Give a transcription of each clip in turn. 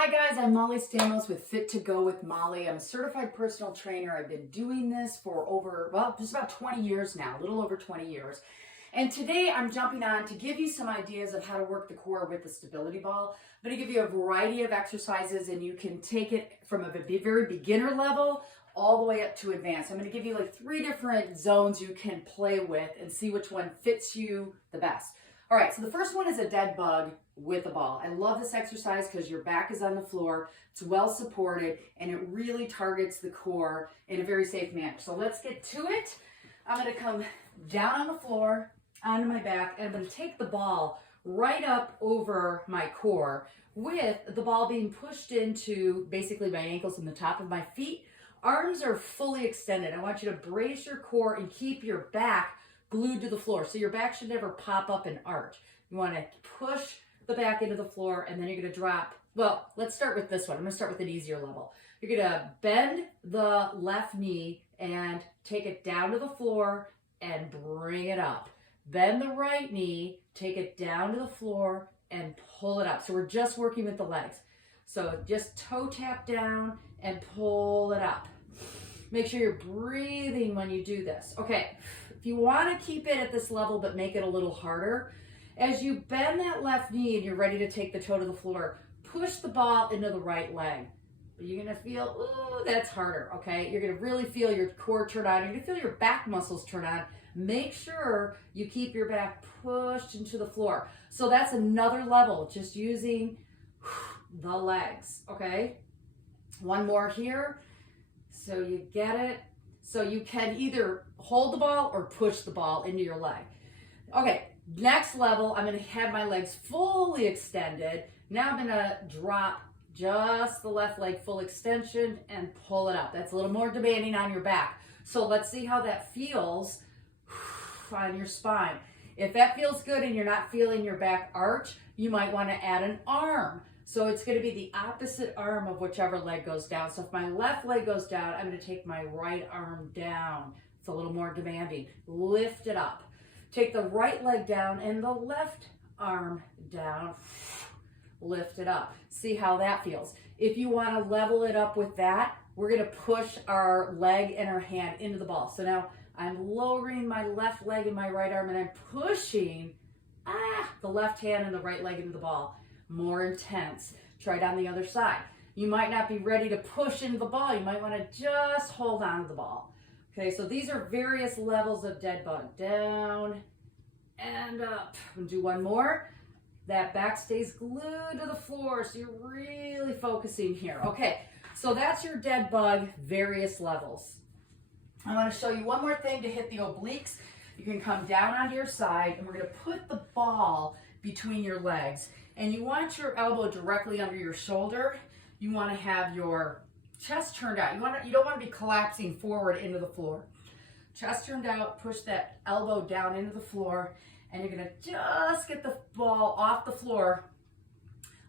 Hi guys, I'm Molly Stamos with Fit to Go with Molly. I'm a certified personal trainer. I've been doing this for just about 20 years now, a little over 20 years. And today I'm jumping on to give you some ideas of how to work the core with the stability ball. I'm going to give you a variety of exercises and you can take it from a very beginner level all the way up to advanced. I'm going to give you like 3 different zones you can play with and see which one fits you the best. All right, so the first one is a dead bug with a ball. I love this exercise because your back is on the floor, it's well supported, and it really targets the core in a very safe manner. So let's get to it. I'm gonna come down on the floor, onto my back, and I'm gonna take the ball right up over my core with the ball being pushed into basically my ankles and the top of my feet. Arms are fully extended. I want you to brace your core and keep your back glued to the floor. So your back should never pop up and arch. You want to push the back into the floor and then you're going to drop. Well, let's start with this one. I'm going to start with an easier level. You're going to bend the left knee and take it down to the floor and bring it up. Bend the right knee, take it down to the floor and pull it up. So we're just working with the legs. So just toe tap down and pull it up. Make sure you're breathing when you do this. Okay, if you want to keep it at this level but make it a little harder, as you bend that left knee and you're ready to take the toe to the floor, push the ball into the right leg. You're going to feel, ooh, that's harder, okay? You're going to really feel your core turn on. You're going to feel your back muscles turn on. Make sure you keep your back pushed into the floor. So that's another level, just using the legs, okay? One more here. So you get it. So you can either hold the ball or push the ball into your leg. Okay, next level, I'm going to have my legs fully extended. Now I'm going to drop just the left leg full extension and pull it up. That's a little more demanding on your back. So let's see how that feels on your spine. If that feels good and you're not feeling your back arch, you might want to add an arm. So it's going to be the opposite arm of whichever leg goes down. So if my left leg goes down, I'm going to take my right arm down. It's a little more demanding. Lift it up. Take the right leg down and the left arm down. Lift it up. See how that feels. If you want to level it up with that, we're going to push our leg and our hand into the ball. So now I'm lowering my left leg and my right arm and I'm pushing the left hand and the right leg into the ball. More intense. Try it on the other side. You might not be ready to push into the ball. You might want to just hold on to the ball. Okay, so these are various levels of dead bug. Down and up. And do one more. That back stays glued to the floor, so you're really focusing here. Okay, so that's your dead bug, various levels. I want to show you one more thing to hit the obliques. You can come down onto your side, and we're going to put the ball between your legs. And you want your elbow directly under your shoulder. You want to have your chest turned out. You don't want to be collapsing forward into the floor. Chest turned out, push that elbow down into the floor, and you're going to just get the ball off the floor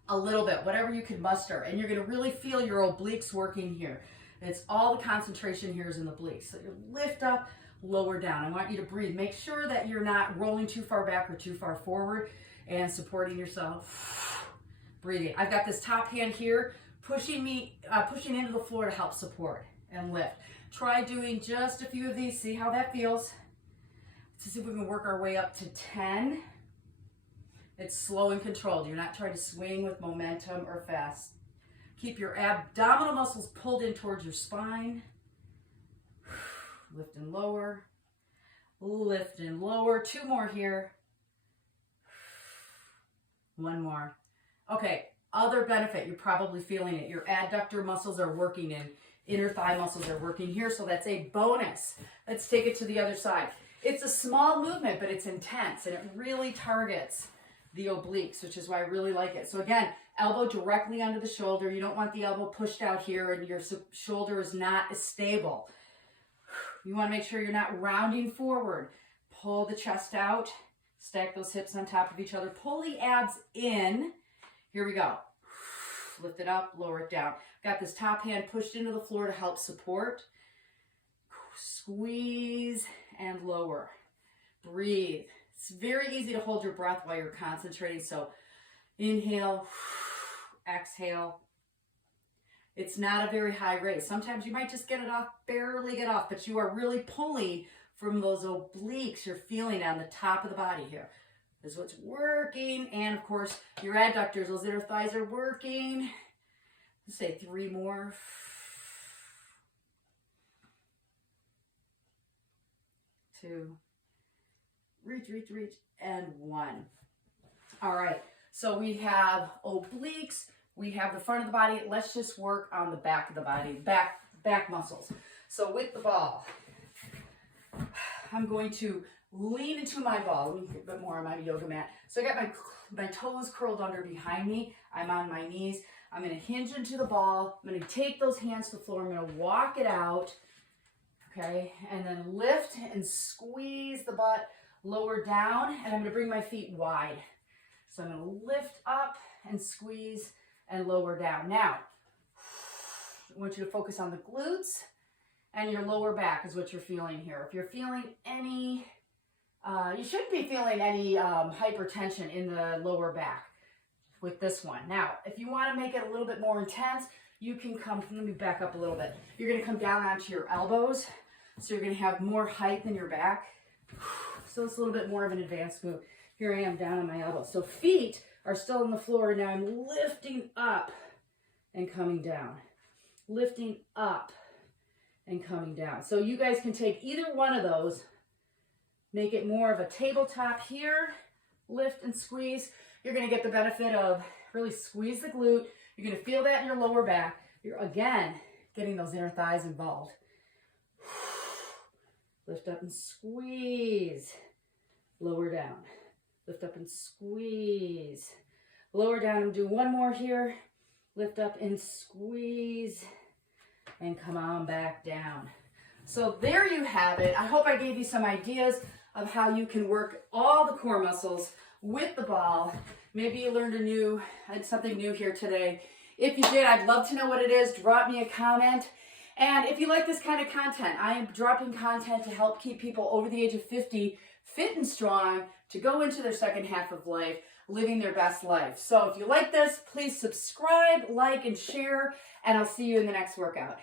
a little bit, whatever you can muster. And you're going to really feel your obliques working here. It's all the concentration here is in the obliques. So you lift up, lower down. I want you to breathe. Make sure that you're not rolling too far back or too far forward and supporting yourself. Breathing. I've got this top hand here pushing into the floor to help support and lift. Try doing just a few of these. See how that feels. Let's see if we can work our way up to 10. It's slow and controlled. You're not trying to swing with momentum or fast. Keep your abdominal muscles pulled in towards your spine. Lift and lower. Lift and lower. 2 more here. 1 more. Okay, other benefit, you're probably feeling it. Your adductor muscles are working and inner thigh muscles are working here, so that's a bonus. Let's take it to the other side. It's a small movement, but it's intense, and it really targets the obliques, which is why I really like it. So again, elbow directly under the shoulder. You don't want the elbow pushed out here and your shoulder is not as stable. You want to make sure you're not rounding forward. Pull the chest out. Stack those hips on top of each other. Pull the abs in. Here we go. Lift it up, lower it down. Got this top hand pushed into the floor to help support. Squeeze and lower. Breathe. It's very easy to hold your breath while you're concentrating. So inhale, exhale, It's not a very high rate. Sometimes you might just get it off, barely get off, but you are really pulling from those obliques you're feeling on the top of the body here. This is what's working. And of course, your adductors, those inner thighs are working. Let's say 3 more. 2, reach, and 1. All right, so we have obliques, we have the front of the body. Let's just work on the back of the body, back muscles. So with the ball, I'm going to lean into my ball. Let me get a bit more on my yoga mat. So I got my toes curled under behind me. I'm on my knees. I'm going to hinge into the ball. I'm going to take those hands to the floor. I'm going to walk it out. Okay, and then lift and squeeze the butt, lower down, and I'm going to bring my feet wide. So I'm going to lift up and squeeze and lower down. Now, I want you to focus on the glutes and your lower back is what you're feeling here. If you're feeling any, you shouldn't be feeling any hypertension in the lower back with this one. Now, if you want to make it a little bit more intense, you can come, let me back up a little bit. You're going to come down onto your elbows. So you're going to have more height than your back. So it's a little bit more of an advanced move. Here I am down on my elbows. So feet are still on the floor. Now I'm lifting up and coming down. Lifting up and coming down. So you guys can take either one of those, make it more of a tabletop here, lift and squeeze. You're going to get the benefit of really squeeze the glute. You're going to feel that in your lower back. You're, again, getting those inner thighs involved. Lift up and squeeze. Lower down. Lift up and squeeze. Lower down. I'm going to do one more here. Lift up and squeeze. And come on back down. So there you have it. I hope I gave you some ideas of how you can work all the core muscles with the ball. Maybe you learned something new here today. If you did, I'd love to know what it is. Drop me a comment. And if you like this kind of content, I am dropping content to help keep people over the age of 50 fit and strong to go into their second half of life, living their best life. So if you like this, please subscribe, like, and share, and I'll see you in the next workout.